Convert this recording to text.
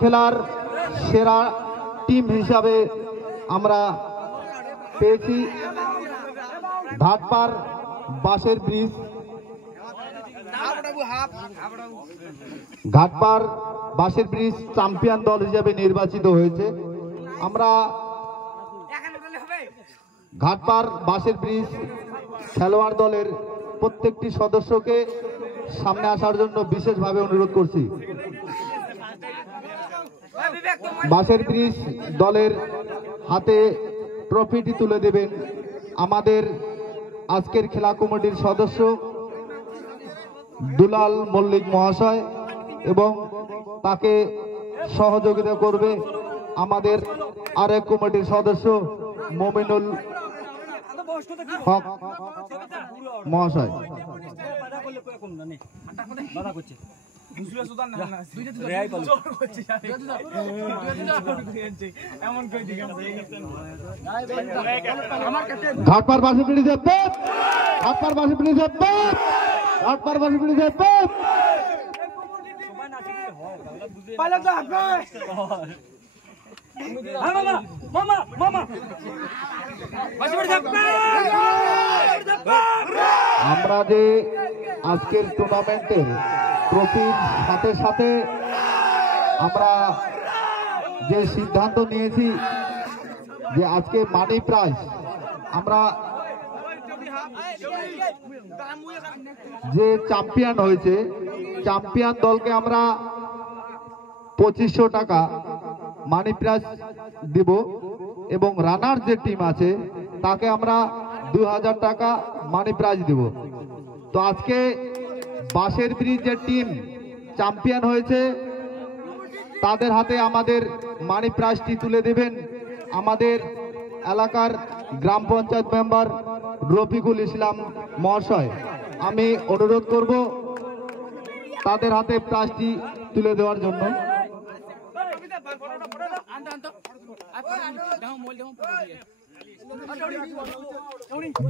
খেলার সেরা টিম হিসাবে আমরা পেয়েছি ঘাটপাড় বাঁশের ব্রিজ। ঘাটপাড় বাঁশের ব্রিজ চ্যাম্পিয়ন দল হিসাবে নির্বাচিত হয়েছে। আমরা ঘাটপাড় বাঁশের ব্রিজ খেলোয়াড় দলের প্রত্যেকটি সদস্যকে সামনে আসার জন্য বিশেষভাবে অনুরোধ করছি। বাঁশের ব্রিজ দলের হাতে ট্রফিটি তুলে দেবেন আমাদের আজকের খেলা কমিটির সদস্য দুলাল মল্লিক মহাশয়, এবং তাকে সহযোগিতা করবে আমাদের আরেক কমিটির সদস্য মমিনুল হক মহাশয়। ঘাটপাড় বাঁশের ব্রিজের পেপ, ঘাটপাড় বাঁশের ব্রিজের পেপ, ঘাটপাড় বাঁশের ব্রিজের পেপ। আমরা যে আজকের টুর্নামেন্টের ট্রফির সাথে সাথে আমরা যে সিদ্ধান্ত নিয়েছি যে আজকে মানি প্রাইজ আমরা যে চ্যাম্পিয়ন হয়েছে চ্যাম্পিয়ন দলকে আমরা 2500 টাকা মানি প্রাইজ দিব, এবং রানার যে টিম আছে তাকে আমরা 2000 টাকা মানি প্রাইজ দিব। তো আজকে বাঁশের ব্রিজের টিম চ্যাম্পিয়ন হয়েছে, তাদের হাতে আমাদের মানি প্রাইজটি তুলে দেবেন আমাদের এলাকার গ্রাম পঞ্চায়েত মেম্বার রফিকুল ইসলাম মহাশয়। আমি অনুরোধ করব তাদের হাতে প্রাইজটি তুলে দেওয়ার জন্য।